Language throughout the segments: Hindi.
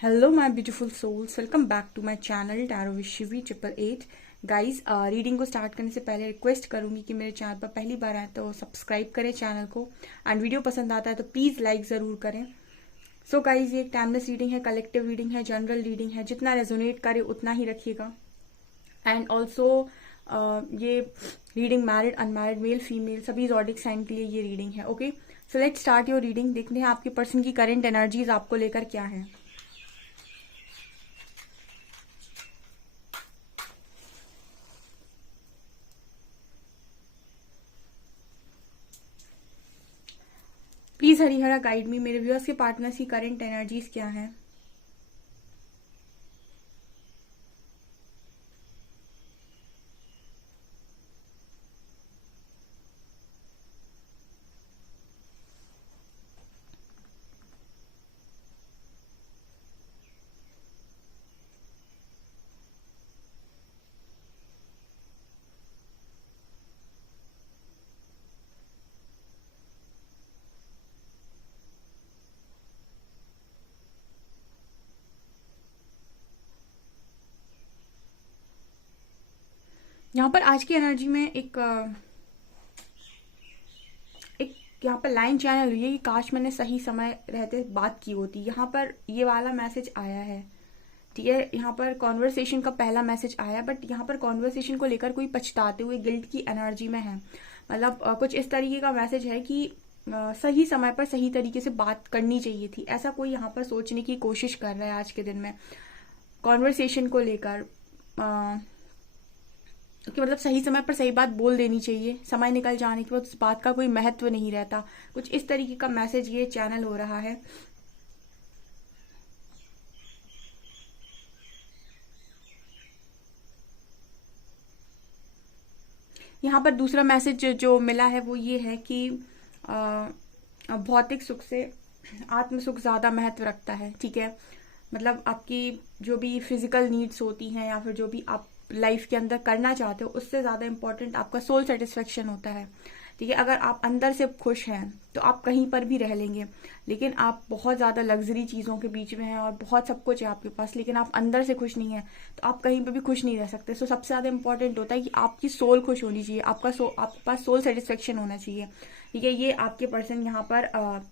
Hello, my beautiful souls. Welcome back to my channel Tarot with Shivi 888. Guys reading को स्टार्ट करने से पहले रिक्वेस्ट करूंगी कि मेरे चैनल पर पहली बार आए तो सब्सक्राइब करें चैनल को एंड वीडियो पसंद आता है तो प्लीज़ लाइक ज़रूर करें। सो गाइज ये एक टाइमलेस रीडिंग है, कलेक्टिव रीडिंग है, जनरल रीडिंग है, जितना रेजोनेट करे उतना ही रखिएगा। एंड ऑल्सो ये reading married unmarried male female सभी ज़ोडिक साइन के लिए ये रीडिंग है। Okay, so let's start your reading. देखते हैं आपके पर्सन की करंट एनर्जीज आपको लेकर क्या है। प्लीज हरिहरा गाइड मी, मेरे व्यूअर्स के पार्टनर्स की करंट एनर्जीज क्या है। यहाँ पर आज की एनर्जी में एक यहाँ पर लाइन चैनल हुई है कि काश मैंने सही समय रहते बात की होती। यहाँ पर ये वाला मैसेज आया है, ठीक है। यहाँ पर कॉन्वर्सेशन का पहला मैसेज आया, बट यहाँ पर कॉन्वर्सेशन को लेकर कोई पछताते हुए गिल्ट की एनर्जी में है। मतलब कुछ इस तरीके का मैसेज है कि सही समय पर सही तरीके से बात करनी चाहिए थी, ऐसा कोई यहाँ पर सोचने की कोशिश कर रहा है आज के दिन में कॉन्वर्सेशन को लेकर। कि मतलब सही समय पर सही बात बोल देनी चाहिए, समय निकल जाने के बाद उस बात का कोई महत्व नहीं रहता। कुछ इस तरीके का मैसेज ये चैनल हो रहा है। यहाँ पर दूसरा मैसेज जो मिला है वो ये है कि भौतिक सुख से आत्म सुख ज्यादा महत्व रखता है, ठीक है। मतलब आपकी जो भी फिजिकल नीड्स होती हैं या फिर जो भी आप लाइफ के अंदर करना चाहते हो उससे ज्यादा इंपॉर्टेंट आपका सोल सेटिस्फेक्शन होता है, ठीक है। अगर आप अंदर से खुश हैं तो आप कहीं पर भी रह लेंगे, लेकिन आप बहुत ज्यादा लग्जरी चीजों के बीच में हैं और बहुत सब कुछ है आपके पास, लेकिन आप अंदर से खुश नहीं है तो आप कहीं पर भी खुश नहीं रह सकते। सो सबसे ज्यादा इंपॉर्टेंट होता है कि आपकी सोल खुश होनी चाहिए, आपके पास सोल सेटिस्फेक्शन होना चाहिए, ठीक है। ये आपके पर्सन यहाँ पर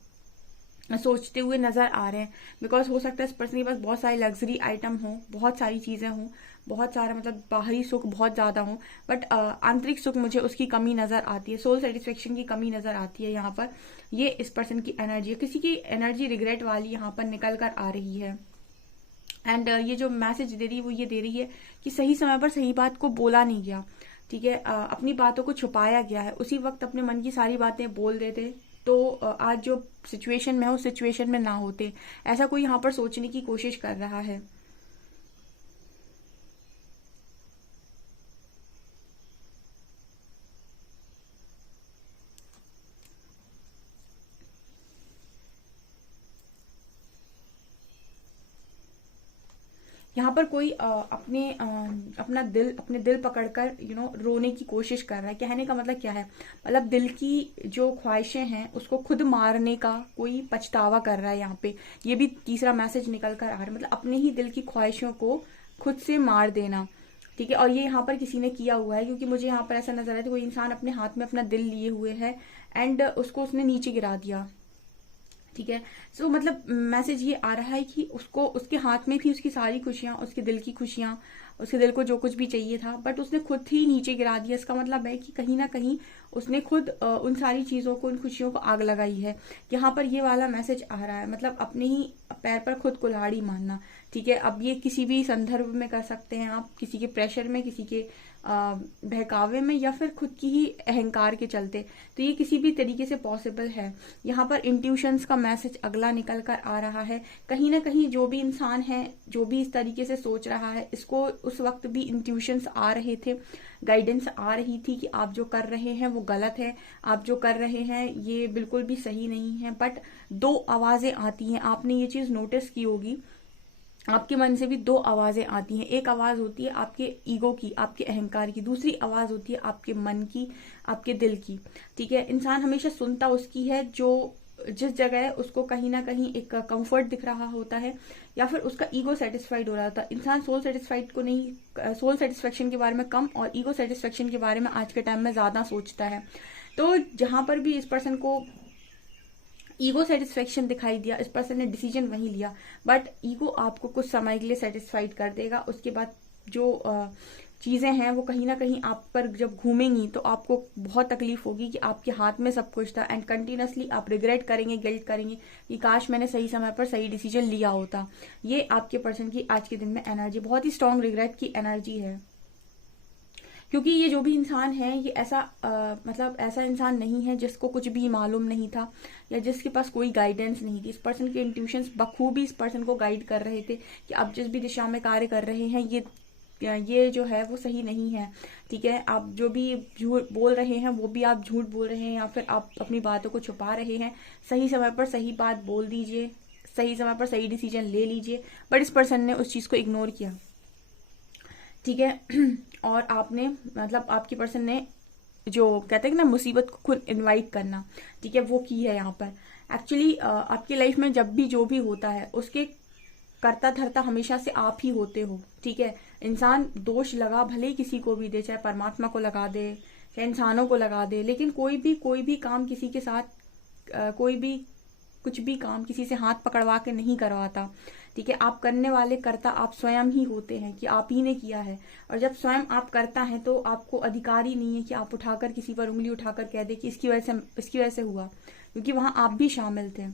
सोचते हुए नजर आ रहे हैं। बिकॉज हो सकता है इस पर्सन के पास बहुत सारी लग्जरी आइटम हो, बहुत सारी चीजें हों, बहुत सारा मतलब बाहरी सुख बहुत ज्यादा हो, बट आंतरिक सुख मुझे उसकी कमी नजर आती है, सोल सेटिस्फेक्शन की कमी नजर आती है। यहाँ पर ये इस पर्सन की एनर्जी है, किसी की एनर्जी रिग्रेट वाली यहाँ पर निकल कर आ रही है। एंड ये जो मैसेज दे रही है वो ये दे रही है कि सही समय पर सही बात को बोला नहीं गया, ठीक है। अपनी बातों को छुपाया गया है, उसी वक्त अपने मन की सारी बातें बोल देते तो आज जो सिचुएशन में है उस सिचुएशन में ना होते, ऐसा कोई यहाँ पर सोचने की कोशिश कर रहा है। यहाँ पर कोई अपने दिल पकड़कर रोने की कोशिश कर रहा है। कहने का मतलब क्या है, मतलब दिल की जो ख्वाहिशें हैं उसको खुद मारने का कोई पछतावा कर रहा है। यहाँ पे ये भी तीसरा मैसेज निकल कर आ रहा है, मतलब अपने ही दिल की ख्वाहिशों को खुद से मार देना, ठीक है। और ये यहाँ पर किसी ने किया हुआ है, क्योंकि मुझे यहाँ पर ऐसा नजर आया कि कोई इंसान अपने हाथ में अपना दिल लिए हुए है एंड उसको उसने नीचे गिरा दिया, ठीक है। सो मतलब मैसेज ये आ रहा है कि उसको उसके हाथ में थी उसकी सारी खुशियां, उसके दिल की खुशियां, उसके दिल को जो कुछ भी चाहिए था, बट उसने खुद ही नीचे गिरा दिया। इसका मतलब है कि कहीं ना कहीं उसने खुद उन सारी चीजों को, उन खुशियों को आग लगाई है। यहाँ पर ये वाला मैसेज आ रहा है, मतलब अपने ही पैर पर खुद कुल्हाड़ी मारना, ठीक है। अब ये किसी भी संदर्भ में कर सकते हैं आप, किसी के प्रेशर में, किसी के बहकावे में, या फिर खुद की ही अहंकार के चलते, तो ये किसी भी तरीके से पॉसिबल है। यहाँ पर इंट्यूशंस का मैसेज अगला निकल कर आ रहा है। कहीं ना कहीं जो भी इंसान है, जो भी इस तरीके से सोच रहा है, इसको उस वक्त भी इंट्यूशंस आ रहे थे, गाइडेंस आ रही थी कि आप जो कर रहे हैं वो गलत है, आप जो कर रहे हैं ये बिल्कुल भी सही नहीं है। बट दो आवाजें आती हैं, आपने ये चीज नोटिस की होगी, आपके मन से भी दो आवाजें आती हैं। एक आवाज होती है आपके ईगो की, आपके अहंकार की, दूसरी आवाज होती है आपके मन की, आपके दिल की, ठीक है। इंसान हमेशा सुनता उसकी है जो जिस जगह है उसको कहीं ना कहीं एक कंफर्ट दिख रहा होता है, या फिर उसका ईगो सेटिस्फाइड हो रहा होता है। इंसान सोल सेटिस्फाइड को नहीं, सोल सेटिस्फेक्शन के बारे में कम और ईगो सेटिस्फेक्शन के बारे में आज के टाइम में ज्यादा सोचता है। तो जहां पर भी इस पर्सन को ईगो सेटिस्फेक्शन दिखाई दिया, इस पर्सन ने डिसीजन वही लिया, बट ईगो आपको कुछ समय के लिए सेटिस्फाइड कर देगा। उसके बाद जो चीजें हैं वो कहीं ना कहीं आप पर जब घूमेंगी तो आपको बहुत तकलीफ होगी कि आपके हाथ में सब कुछ था, एंड कंटिन्यूसली आप रिग्रेट करेंगे, गिल्ट करेंगे कि काश मैंने सही समय पर सही डिसीजन लिया होता। ये आपके पर्सन की आज के दिन में एनर्जी, बहुत ही स्ट्रांग रिग्रेट की एनर्जी है। क्योंकि ये जो भी इंसान है ये ऐसा मतलब ऐसा इंसान नहीं है जिसको कुछ भी मालूम नहीं था या जिसके पास कोई गाइडेंस नहीं थी। इस पर्सन के इंट्यूशंस बखूबी इस पर्सन को गाइड कर रहे थे कि आप जिस भी दिशा में कार्य कर रहे हैं ये जो है वो सही नहीं है। ठीक है, आप जो भी झूठ बोल रहे हैं वो भी आप झूठ बोल रहे हैं, या फिर आप अपनी बातों को छुपा रहे हैं। सही समय पर सही बात बोल दीजिए, सही समय पर सही डिसीजन ले लीजिए। बट इस पर्सन ने उस चीज को इग्नोर किया। ठीक है और आपने मतलब आपकी पर्सन ने जो कहते हैं ना मुसीबत को खुद इनवाइट करना, ठीक है, वो की है यहाँ पर। एक्चुअली आपकी लाइफ में जब भी जो भी होता है उसके करता धरता हमेशा से आप ही होते हो। ठीक है, इंसान दोष लगा भले ही किसी को भी दे, चाहे परमात्मा को लगा दे चाहे इंसानों को लगा दे, लेकिन कोई भी काम किसी के साथ कोई भी कुछ भी काम किसी से हाथ पकड़वा के नहीं करवाता। ठीक है, आप करने वाले कर्ता आप स्वयं ही होते हैं कि आप ही ने किया है। और जब स्वयं आप करता है तो आपको अधिकार ही नहीं है कि आप उठाकर किसी पर उंगली उठाकर कह दे कि इसकी वजह से हुआ, क्योंकि वहां आप भी शामिल थे।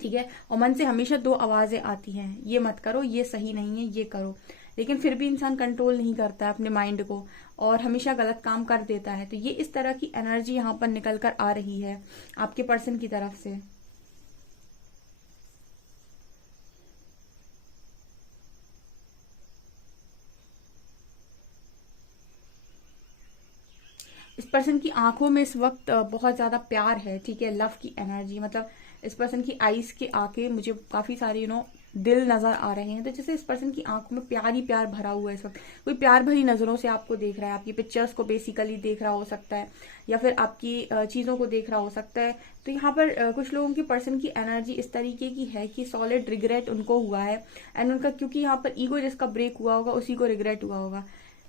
ठीक है, और मन से हमेशा दो आवाजें आती हैं, ये मत करो, ये सही नहीं है, ये करो। लेकिन फिर भी इंसान कंट्रोल नहीं करता है अपने माइंड को और हमेशा गलत काम कर देता है। तो ये इस तरह की एनर्जी यहाँ पर निकल कर आ रही है आपके पर्सन की तरफ से। इस पर्सन की आंखों में इस वक्त बहुत ज्यादा प्यार है। ठीक है, लव की एनर्जी, मतलब इस पर्सन की आईज के आके मुझे काफी सारे दिल नजर आ रहे हैं। तो जैसे इस पर्सन की आंखों में प्यार ही प्यार भरा हुआ है इस वक्त। कोई प्यार भरी नजरों से आपको देख रहा है, आपकी पिक्चर्स को बेसिकली देख रहा हो सकता है, या फिर आपकी चीजों को देख रहा हो सकता है। तो यहाँ पर कुछ लोगों की पर्सन की एनर्जी इस तरीके की है कि सॉलिड रिग्रेट उनको हुआ है, एंड उनका क्योंकि यहाँ पर ईगो जिसका ब्रेक हुआ होगा उसी को रिग्रेट हुआ होगा।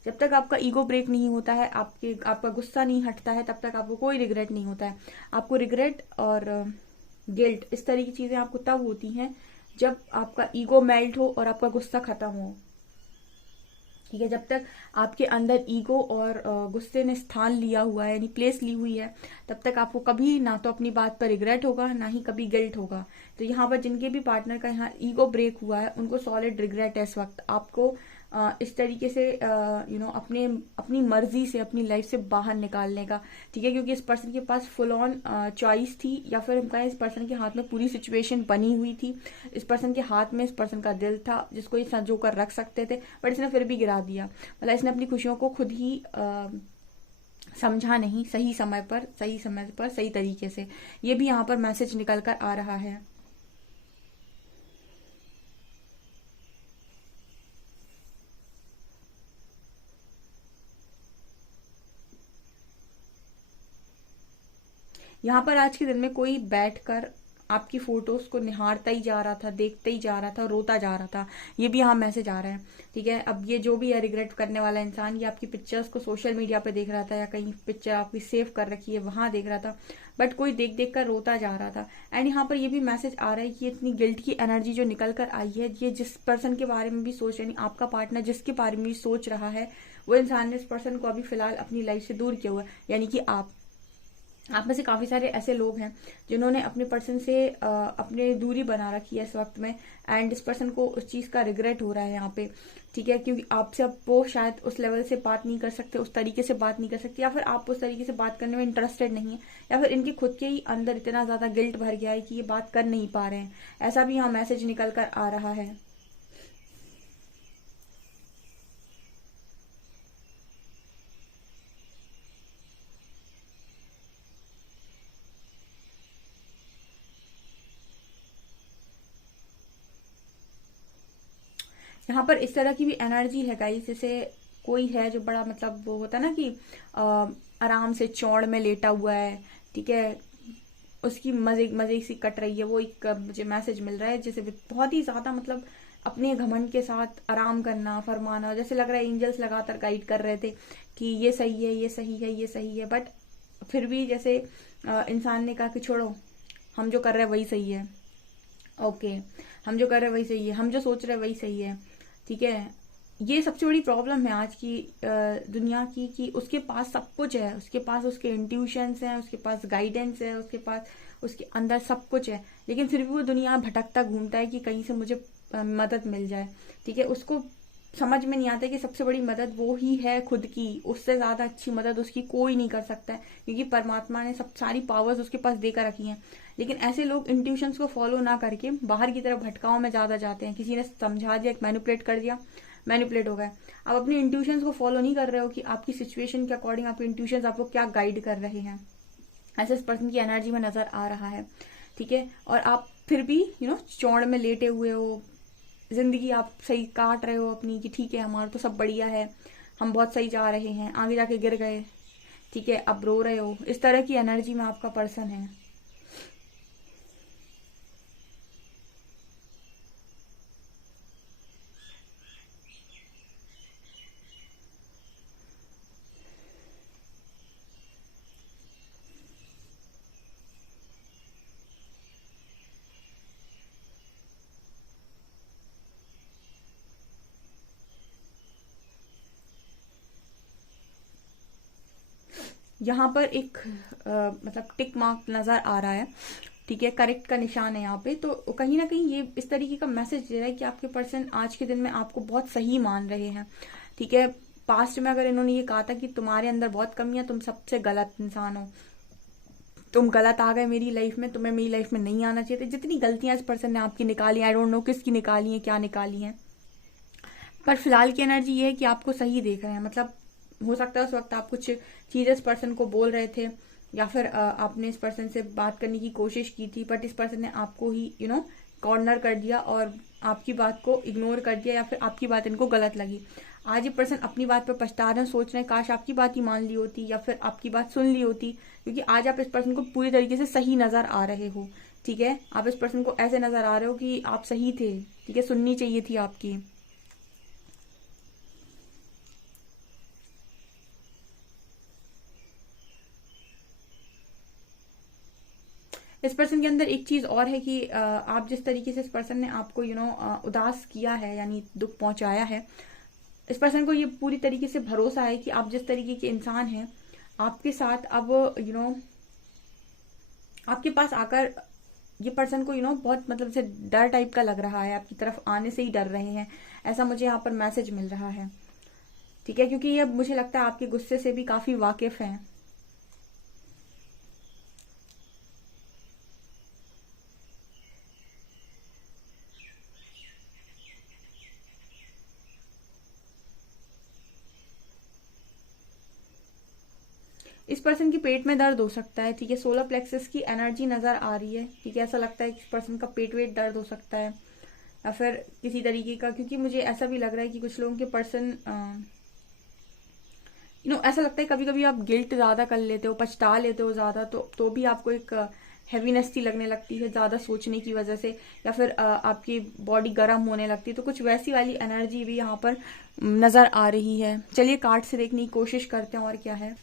जब तक आपका ईगो ब्रेक नहीं होता है, आपका गुस्सा नहीं हटता है, तब तक आपको कोई रिग्रेट नहीं होता है। आपको रिग्रेट और गिल्ट इस तरह की चीजें आपको तब होती हैं जब आपका ईगो मेल्ट हो और आपका गुस्सा खत्म हो। ठीक है, जब तक आपके अंदर ईगो और गुस्से ने स्थान लिया हुआ है, यानी प्लेस ली हुई है, तब तक आपको कभी ना तो अपनी बात पर रिग्रेट होगा ना ही कभी गिल्ट होगा। तो यहाँ पर जिनके भी पार्टनर का यहाँ ईगो ब्रेक हुआ है उनको सॉलिड रिग्रेट है इस वक्त। आपको इस तरीके से अपनी मर्जी से अपनी लाइफ से बाहर निकालने का। ठीक है, क्योंकि इस पर्सन के पास फुल ऑन चॉइस थी, या फिर हम कहें इस पर्सन के हाथ में पूरी सिचुएशन बनी हुई थी। इस पर्सन के हाथ में इस पर्सन का दिल था जिसको ये संजो कर रख सकते थे, बट इसने फिर भी गिरा दिया। मतलब इसने अपनी खुशियों को खुद ही समझा नहीं सही समय पर सही तरीके से। ये भी यहाँ पर मैसेज निकल कर आ रहा है। यहाँ पर आज के दिन में कोई बैठकर आपकी फोटोज को निहारता ही जा रहा था, देखते ही जा रहा था, रोता जा रहा था। ये भी यहाँ मैसेज आ रहा है। ठीक है, अब ये जो भी है रिग्रेट करने वाला इंसान, ये आपकी पिक्चर्स को सोशल मीडिया पे देख रहा था या कहीं पिक्चर आपकी सेव कर रखी है वहां देख रहा था, बट कोई देख देख कर रोता जा रहा था। एंड यहाँ पर ये भी मैसेज आ रहा है कि इतनी गिल्ट की एनर्जी जो निकल कर आई है, ये जिस पर्सन के बारे में भी सोच रहे, आपका पार्टनर जिसके बारे में भी सोच रहा है, वो इंसान ने इस पर्सन को अभी फिलहाल अपनी लाइफ से दूर किया हुआ है। यानी कि आप में से काफी सारे ऐसे लोग हैं जिन्होंने अपने पर्सन से अपने दूरी बना रखी है इस वक्त में, एंड इस पर्सन को उस चीज का रिग्रेट हो रहा है यहाँ पे। ठीक है, क्योंकि आपसे अब वो शायद उस लेवल से बात नहीं कर सकते, उस तरीके से बात नहीं कर सकते, या फिर आप उस तरीके से बात करने में इंटरेस्टेड नहीं है, या फिर इनके खुद के ही अंदर इतना ज्यादा गिल्ट भर गया है कि ये बात कर नहीं पा रहे हैं। ऐसा भी यहाँ मैसेज निकल कर आ रहा है। यहाँ पर इस तरह की भी एनर्जी है गाइस, जैसे कोई है जो बड़ा मतलब वो होता है ना कि आराम से चौड़ में लेटा हुआ है। ठीक है, उसकी मजे मजे सी कट रही है। वो एक मुझे मैसेज मिल रहा है जैसे बहुत ही ज्यादा मतलब अपने घमंड के साथ आराम करना, फरमाना, जैसे लग रहा है एंजल्स लगातार गाइड कर रहे थे कि ये सही है, ये सही है, ये सही है। बट फिर भी जैसे इंसान ने कहा कि छोड़ो, हम जो कर रहे हैं वही सही है। ओके, हम जो कर रहे हैं वही सही है, हम जो सोच रहे हैं वही सही है। ठीक है, ये सबसे बड़ी प्रॉब्लम है आज की दुनिया की, कि उसके पास सब कुछ है, उसके पास उसके इंट्यूशंस हैं, उसके पास गाइडेंस है, उसके पास उसके अंदर सब कुछ है, लेकिन फिर भी वो दुनिया भटकता घूमता है कि कहीं से मुझे मदद मिल जाए। ठीक है, उसको समझ में नहीं आता कि सबसे बड़ी मदद वो ही है खुद की, उससे ज्यादा अच्छी मदद उसकी कोई नहीं कर सकता है, क्योंकि परमात्मा ने सब सारी पावर्स उसके पास देकर रखी हैं। लेकिन ऐसे लोग इंट्यूशंस को फॉलो ना करके बाहर की तरफ भटकाव में ज्यादा जाते हैं। किसी ने समझा दिया, मैनिपुलेट कर दिया, मैनिपुलेट हो गए। आप अपने इंट्यूशंस को फॉलो नहीं कर रहे हो कि आपकी सिचुएशन के अकॉर्डिंग आपके इंट्यूशंस आपको क्या गाइड कर रहे हैं। ऐसे इस पर्सन की एनर्जी में नजर आ रहा है। ठीक है, और आप फिर भी चौड़ में लेटे हुए हो, जिंदगी आप सही काट रहे हो अपनी, कि ठीक है हमारा तो सब बढ़िया है, हम बहुत सही जा रहे हैं, आगे जाके गिर गए। ठीक है, अब रो रहे हो। इस तरह की एनर्जी में आपका पर्सन है। यहाँ पर एक मतलब टिक मार्क नजर आ रहा है। ठीक है, करेक्ट का निशान है यहाँ पे। तो कहीं ना कहीं ये इस तरीके का मैसेज दे रहा है कि आपके पर्सन आज के दिन में आपको बहुत सही मान रहे हैं। ठीक है, पास्ट में अगर इन्होंने ये कहा था कि तुम्हारे अंदर बहुत कमियां, तुम सबसे गलत इंसान हो, तुम गलत आ गए मेरी लाइफ में, तुम्हें मेरी लाइफ में नहीं आना चाहिए था, जितनी गलतियां इस पर्सन ने आपकी निकाली, आई डोंट नो किसकी निकाली है, क्या निकाली है, पर फिलहाल की एनर्जी ये है कि आपको सही देख रहे हैं। मतलब हो सकता है उस वक्त आप कुछ चीजें इस पर्सन को बोल रहे थे, या फिर आपने इस पर्सन से बात करने की कोशिश की थी, बट इस पर्सन ने आपको ही कॉर्नर कर दिया और आपकी बात को इग्नोर कर दिया, या फिर आपकी बात इनको गलत लगी। आज ये पर्सन अपनी बात पर पछता रहे हैं, सोच रहे हैं काश आपकी बात ही मान ली होती या फिर आपकी बात सुन ली होती, क्योंकि आज आप इस पर्सन को पूरी तरीके से सही नजर आ रहे हो। ठीक है, आप इस पर्सन को ऐसे नजर आ रहे हो कि आप सही थे। ठीक है, सुननी चाहिए थी आपकी। इस पर्सन के अंदर एक चीज और है कि आप जिस तरीके से इस पर्सन ने आपको उदास किया है, यानी दुख पहुंचाया है, इस पर्सन को ये पूरी तरीके से भरोसा है कि आप जिस तरीके के इंसान हैं, आपके साथ अब आपके पास आकर ये पर्सन को बहुत मतलब से डर टाइप का लग रहा है, आपकी तरफ आने से ही डर रहे हैं। ऐसा मुझे यहाँ पर मैसेज मिल रहा है। ठीक है, क्योंकि ये मुझे लगता है आपके गुस्से से भी काफी वाकिफ है। इस पर्सन की पेट में दर्द हो सकता है। ठीक है, सोलर प्लेक्सस की एनर्जी नजर आ रही है। ठीक है, ऐसा लगता है कि इस पर्सन का पेट वेट दर्द हो सकता है, या फिर किसी तरीके का, क्योंकि मुझे ऐसा भी लग रहा है कि कुछ लोगों के पर्सन ऐसा लगता है कभी कभी आप गिल्ट ज्यादा कर लेते हो, पछता लेते हो ज्यादा, तो भी आपको एक हैवीनेस सी लगने लगती है ज्यादा सोचने की वजह से, या फिर आपकी बॉडी गर्म होने लगती है। तो कुछ वैसी वाली एनर्जी भी यहाँ पर नजर आ रही है। चलिए कार्ड से देखने की कोशिश करते हैं और क्या है।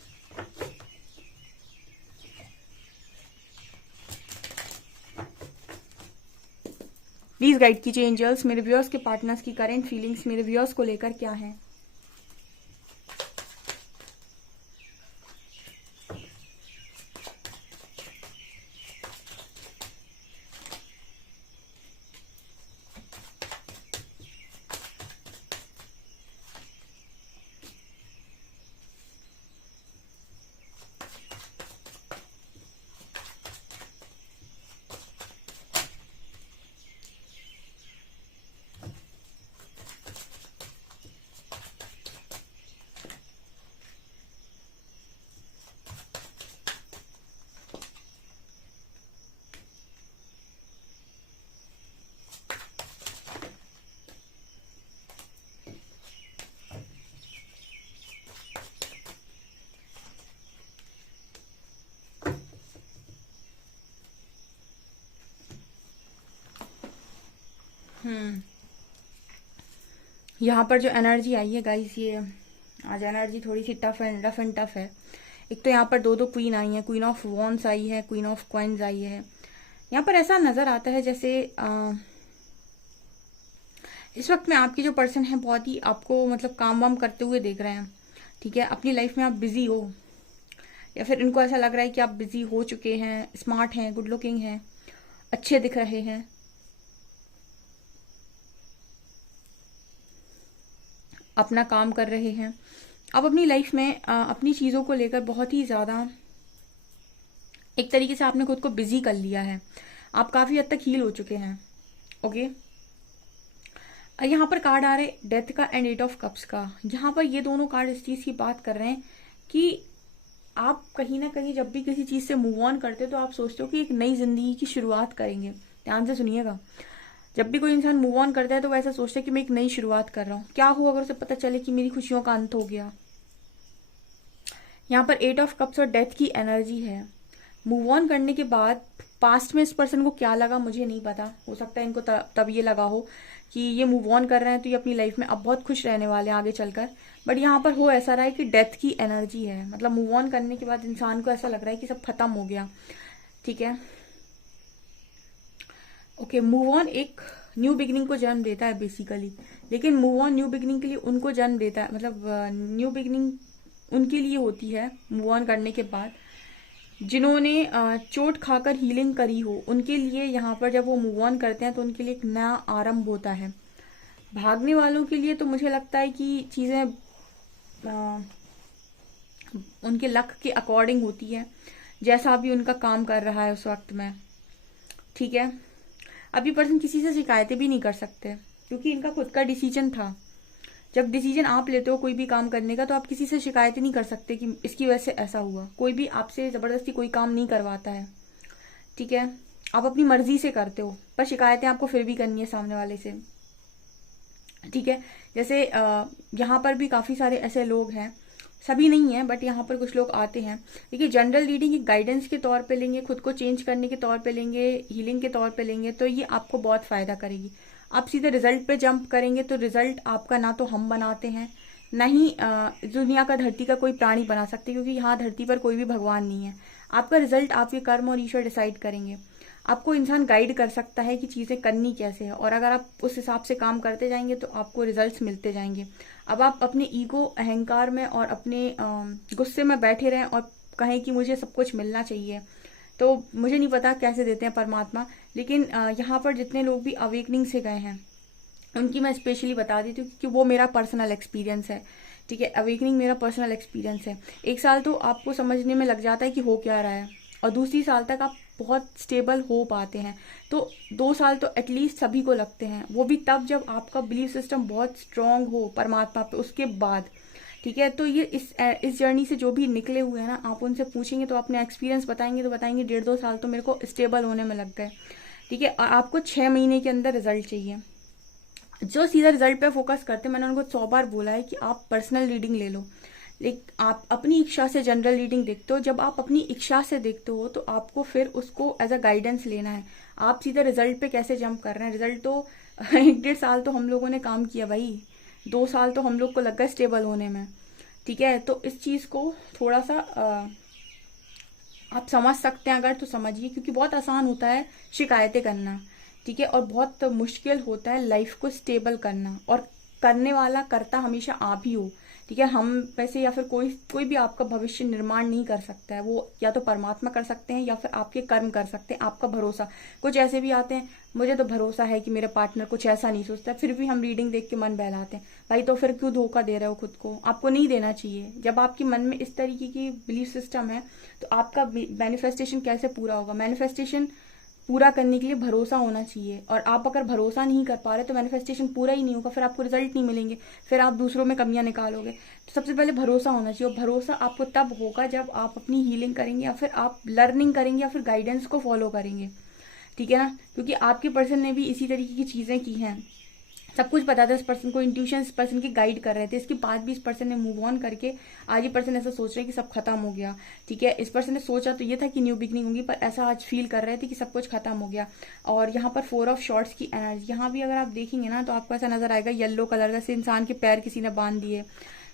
प्लीज गाइड कीजिए एंजल्स, मेरे व्यूअर्स के पार्टनर्स की करेंट फीलिंग्स मेरे व्यूअर्स को लेकर क्या है। यहाँ पर जो एनर्जी आई है गाइस, ये आज एनर्जी थोड़ी सी रफ एंड टफ है। एक तो यहाँ पर दो क्वीन आई है, क्वीन ऑफ वॉन्ड्स आई है, क्वीन ऑफ कॉइन्स आई है। यहाँ पर ऐसा नजर आता है जैसे इस वक्त में आपकी जो पर्सन है बहुत ही आपको मतलब काम वाम करते हुए देख रहे हैं, ठीक है। अपनी लाइफ में आप बिजी हो, या फिर इनको ऐसा लग रहा है कि आप बिजी हो चुके हैं, स्मार्ट हैं, गुड लुकिंग हैं, अच्छे दिख रहे हैं, अपना काम कर रहे हैं। अब अपनी लाइफ में अपनी चीज़ों को लेकर बहुत ही ज़्यादा एक तरीके से आपने खुद को बिजी कर लिया है। आप काफ़ी हद तक हील हो चुके हैं। ओके, यहाँ पर कार्ड आ रहे डेथ का एंड 8 ऑफ कप्स का। यहाँ पर ये दोनों कार्ड इस चीज़ की बात कर रहे हैं कि आप कहीं ना कहीं जब भी किसी चीज़ से मूव ऑन करते हो तो आप सोचते हो कि एक नई जिंदगी की शुरुआत करेंगे। ध्यान से सुनिएगा, जब भी कोई इंसान मूव ऑन करता है तो वैसा सोचता है कि मैं एक नई शुरुआत कर रहा हूँ। क्या हो अगर उसे पता चले कि मेरी खुशियों का अंत हो गया। यहाँ पर 8 ऑफ कप्स और डेथ की एनर्जी है। मूव ऑन करने के बाद पास्ट में इस पर्सन को क्या लगा मुझे नहीं पता, हो सकता है इनको तब ये लगा हो कि ये मूव ऑन कर रहे हैं तो ये अपनी लाइफ में अब बहुत खुश रहने वाले हैं आगे चलकर। बट यहाँ पर हो ऐसा रहा है कि डेथ की एनर्जी है, मतलब मूव ऑन करने के बाद इंसान को ऐसा लग रहा है कि सब खत्म हो गया, ठीक है। ओके, मूव ऑन एक न्यू बिगिनिंग को जन्म देता है बेसिकली, लेकिन मूव ऑन न्यू बिगिनिंग के लिए उनको जन्म देता है, मतलब न्यू बिगिनिंग उनके लिए होती है मूव ऑन करने के बाद जिन्होंने चोट खाकर हीलिंग करी हो। उनके लिए यहाँ पर जब वो मूव ऑन करते हैं तो उनके लिए एक नया आरंभ होता है। भागने वालों के लिए तो मुझे लगता है कि चीज़ें उनके लक के अकॉर्डिंग होती है, जैसा भी उनका काम कर रहा है उस वक्त में, ठीक है। अभी पर्सन किसी से शिकायतें भी नहीं कर सकते क्योंकि इनका खुद का डिसीजन था। जब डिसीजन आप लेते हो कोई भी काम करने का तो आप किसी से शिकायतें नहीं कर सकते कि इसकी वजह से ऐसा हुआ। कोई भी आपसे जबरदस्ती कोई काम नहीं करवाता है, ठीक है। आप अपनी मर्जी से करते हो, पर शिकायतें आपको फिर भी करनी है सामने वाले से, ठीक है। जैसे यहाँ पर भी काफी सारे ऐसे लोग हैं, सभी नहीं है बट यहाँ पर कुछ लोग आते हैं। देखिए, जनरल रीडिंग एक गाइडेंस के तौर पे लेंगे, खुद को चेंज करने के तौर पे लेंगे, हीलिंग के तौर पे लेंगे तो ये आपको बहुत फायदा करेगी। आप सीधे रिजल्ट पे जंप करेंगे तो रिजल्ट आपका ना तो हम बनाते हैं, ना ही दुनिया का धरती का कोई प्राणी बना सकते, क्योंकि यहाँ धरती पर कोई भी भगवान नहीं है। आपका रिजल्ट आपके कर्म और ईश्वर डिसाइड करेंगे। आपको इंसान गाइड कर सकता है कि चीज़ें करनी कैसे है, और अगर आप उस हिसाब से काम करते जाएंगे तो आपको रिजल्ट्स मिलते जाएंगे। अब आप अपने ईगो, अहंकार में और अपने गुस्से में बैठे रहें और कहें कि मुझे सब कुछ मिलना चाहिए, तो मुझे नहीं पता कैसे देते हैं परमात्मा। लेकिन यहाँ पर जितने लोग भी अवेकनिंग से गए हैं उनकी मैं स्पेशली बता देती हूँ क्योंकि वो मेरा पर्सनल एक्सपीरियंस है, ठीक है। अवेकनिंग मेरा पर्सनल एक्सपीरियंस है। 1 साल तो आपको समझने में लग जाता है कि हो क्या रहा है, और दूसरी साल तक आप बहुत स्टेबल हो पाते हैं। तो 2 साल तो एटलीस्ट सभी को लगते हैं, वो भी तब जब आपका बिलीफ सिस्टम बहुत स्ट्रांग हो परमात्मा पे, उसके बाद, ठीक है। तो ये इस जर्नी से जो भी निकले हुए हैं ना, आप उनसे पूछेंगे तो अपने एक्सपीरियंस बताएंगे तो बताएंगे 1.5-2 साल तो मेरे को स्टेबल होने में लग गए, ठीक है। और आपको 6 महीने के अंदर रिजल्ट चाहिए। जो सीधा रिजल्ट पे फोकस करते हैं, मैंने उनको 100 बार बोला है कि आप पर्सनल रीडिंग ले लो, लेकिन आप अपनी इच्छा से जनरल रीडिंग देखते हो। जब आप अपनी इच्छा से देखते हो तो आपको फिर उसको एज अ गाइडेंस लेना है। आप सीधा रिजल्ट पे कैसे जंप कर रहे हैं। रिजल्ट तो 1.5 साल तो हम लोगों ने काम किया भाई, 2 साल तो हम लोग को लग गए स्टेबल होने में, ठीक है। तो इस चीज को थोड़ा सा आप समझ सकते हैं अगर तो समझिए, क्योंकि बहुत आसान होता है शिकायतें करना, ठीक है, और बहुत मुश्किल होता है लाइफ को स्टेबल करना, और करने वाला करता हमेशा आप ही हो, ठीक है। हम वैसे या फिर कोई भी आपका भविष्य निर्माण नहीं कर सकता है, वो या तो परमात्मा कर सकते हैं या फिर आपके कर्म कर सकते हैं, आपका भरोसा। कुछ ऐसे भी आते हैं, मुझे तो भरोसा है कि मेरे पार्टनर कुछ ऐसा नहीं सोचता, फिर भी हम रीडिंग देख के मन बहलाते हैं। भाई तो फिर क्यों धोखा दे रहे हो खुद को, आपको नहीं देना चाहिए। जब आपके मन में इस तरीके की बिलीफ सिस्टम है तो आपका मैनिफेस्टेशन कैसे पूरा होगा। मैनिफेस्टेशन पूरा करने के लिए भरोसा होना चाहिए, और आप अगर भरोसा नहीं कर पा रहे तो मैनिफेस्टेशन पूरा ही नहीं होगा, फिर आपको रिजल्ट नहीं मिलेंगे, फिर आप दूसरों में कमियां निकालोगे। तो सबसे पहले भरोसा होना चाहिए, और भरोसा आपको तब होगा जब आप अपनी हीलिंग करेंगे या फिर आप लर्निंग करेंगे या फिर गाइडेंस को फॉलो करेंगे, ठीक है ना। क्योंकि आपके पर्सन ने भी इसी तरीके की चीजें की हैं, सब कुछ पता था इस पर्सन को, इंट्यूशन इस पर्सन की गाइड कर रहे थे, इसके बाद भी इस पर्सन ने मूव ऑन करके आज ये पर्सन ऐसा सोच रहे हैं कि सब खत्म हो गया। ठीक है, इस पर्सन ने सोचा तो ये था कि न्यू बिगनिंग होगी, पर ऐसा आज फील कर रहे थे कि सब कुछ खत्म हो गया। और यहाँ पर 4 ऑफ शॉर्ट्स की एनर्जी, यहाँ भी अगर आप देखेंगे ना तो आपको ऐसा नजर आएगा येलो कलर का, से इंसान के पैर किसी ने बांध दिए,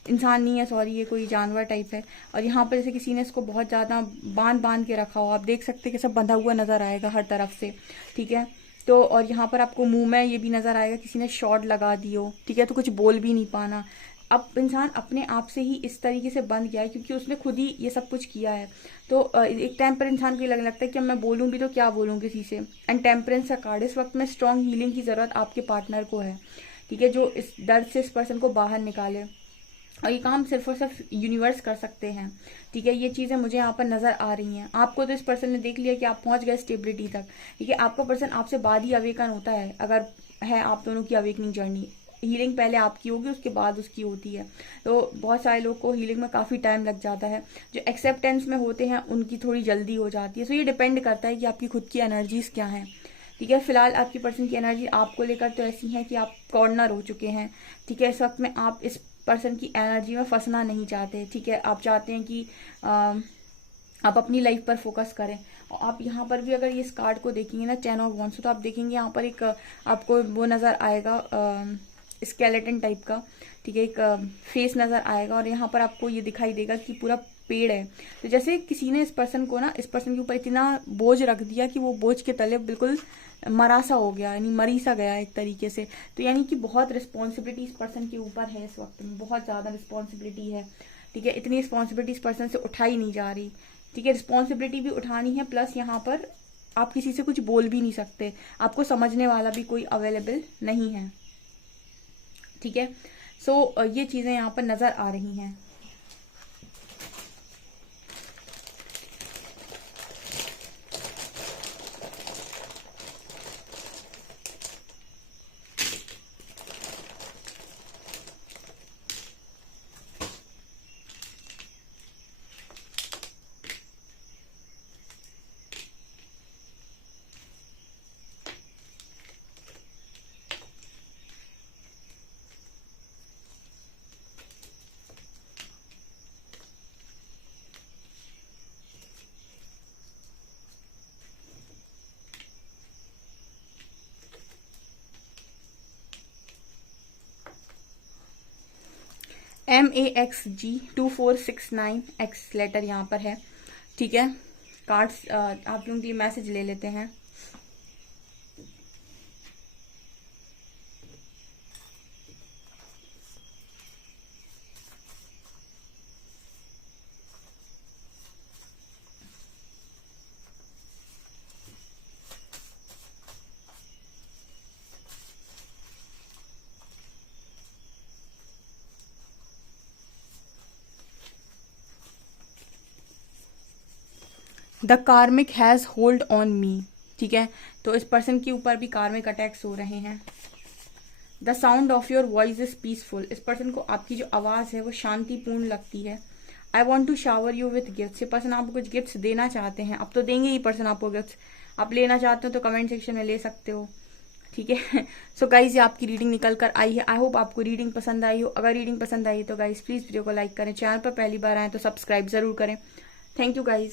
इंसान नहीं है सॉरी, ये कोई जानवर टाइप है। और यहाँ पर जैसे किसी ने इसको बहुत ज्यादा बांध बांध के रखा हो, आप देख सकते हैं कि सब बंधा हुआ नजर आएगा हर तरफ से। ठीक है, तो और यहाँ पर आपको मुंह में ये भी नजर आएगा किसी ने शॉट लगा दी हो। ठीक है, तो कुछ बोल भी नहीं पाना। अब इंसान अपने आप से ही इस तरीके से बंद गया है क्योंकि उसने खुद ही ये सब कुछ किया है। तो एक टाइम पर इंसान को ये लगने लगता है कि अब मैं बोलूं भी तो क्या बोलूं किसी से। एंड टेम्परेंस का कार्ड, इस वक्त में स्ट्रॉन्ग हीलिंग की जरूरत आपके पार्टनर को है। ठीक है, जो इस दर्द से इस पर्सन को बाहर निकाले, और ये काम सिर्फ और सिर्फ यूनिवर्स कर सकते हैं। ठीक है, ये चीजें मुझे यहाँ पर नजर आ रही हैं। आपको तो इस पर्सन ने देख लिया कि आप पहुंच गए स्टेबिलिटी तक। ठीक है, आपका पर्सन आपसे बाद ही अवेकन होता है, अगर है आप दोनों की अवेकनिंग जर्नी। हीलिंग पहले आपकी होगी, उसके बाद उसकी होती है। तो बहुत सारे लोग को हीलिंग में काफी टाइम लग जाता है, जो एक्सेप्टेंस में होते हैं उनकी थोड़ी जल्दी हो जाती है। तो ये डिपेंड करता है कि आपकी खुद की एनर्जीज क्या हैं। ठीक है, फिलहाल आपकी पर्सन की एनर्जी आपको लेकर तो ऐसी है कि आप कॉर्नर हो चुके हैं। ठीक है, इस वक्त में आप इस पर्सन की एनर्जी में फंसना नहीं चाहते। ठीक है, आप चाहते हैं कि आप अपनी लाइफ पर फोकस करें। और आप यहाँ पर भी अगर इस कार्ड को देखेंगे ना, 10 ऑफ वांड्स, तो आप देखेंगे यहाँ पर एक आपको वो नजर आएगा स्केलेटन टाइप का। ठीक है, एक फेस नजर आएगा, और यहाँ पर आपको ये दिखाई देगा कि पूरा पेड़ है। तो जैसे किसी ने इस पर्सन को ना, इस पर्सन के ऊपर इतना बोझ रख दिया कि वो बोझ के तले बिल्कुल मरा सा हो गया, यानी मरी सा गया एक तरीके से। तो यानी कि बहुत रिस्पॉन्सिबिलिटी इस पर्सन के ऊपर है, इस वक्त में बहुत ज्यादा रिस्पॉन्सिबिलिटी है। ठीक है, इतनी रिस्पॉन्सिबिलिटी इस पर्सन से उठाई नहीं जा रही। ठीक है, रिस्पॉन्सिबिलिटी भी उठानी है, प्लस यहाँ पर आप किसी से कुछ बोल भी नहीं सकते, आपको समझने वाला भी कोई अवेलेबल नहीं है। ठीक है, सो ये चीजें यहाँ पर नजर आ रही हैं। MAXG2469X लेटर यहाँ पर है। ठीक है, कार्ड्स आप लोगों के लिए मैसेज ले लेते हैं। द कार्मिक हैज होल्ड ऑन मी। ठीक है, तो इस पर्सन के ऊपर भी कार्मिक अटैक्स हो रहे हैं। The sound of your voice is peaceful, इस पर्सन को आपकी जो आवाज है वो शांतिपूर्ण लगती है। I want to shower you with gift, ये पर्सन आपको कुछ गिफ्ट देना चाहते हैं। अब तो देंगे ही पर्सन आपको गिफ्ट, आप लेना चाहते हो तो कमेंट सेक्शन में ले सकते हो। ठीक है, सो गाइज ये आपकी रीडिंग निकल कर आई है। आई होप आपको रीडिंग पसंद आई हो। अगर रीडिंग पसंद आई है तो गाइज प्लीज वीडियो को लाइक करें, चैनल पर पहली बार आए तो सब्सक्राइब जरूर करें। Thank you guys.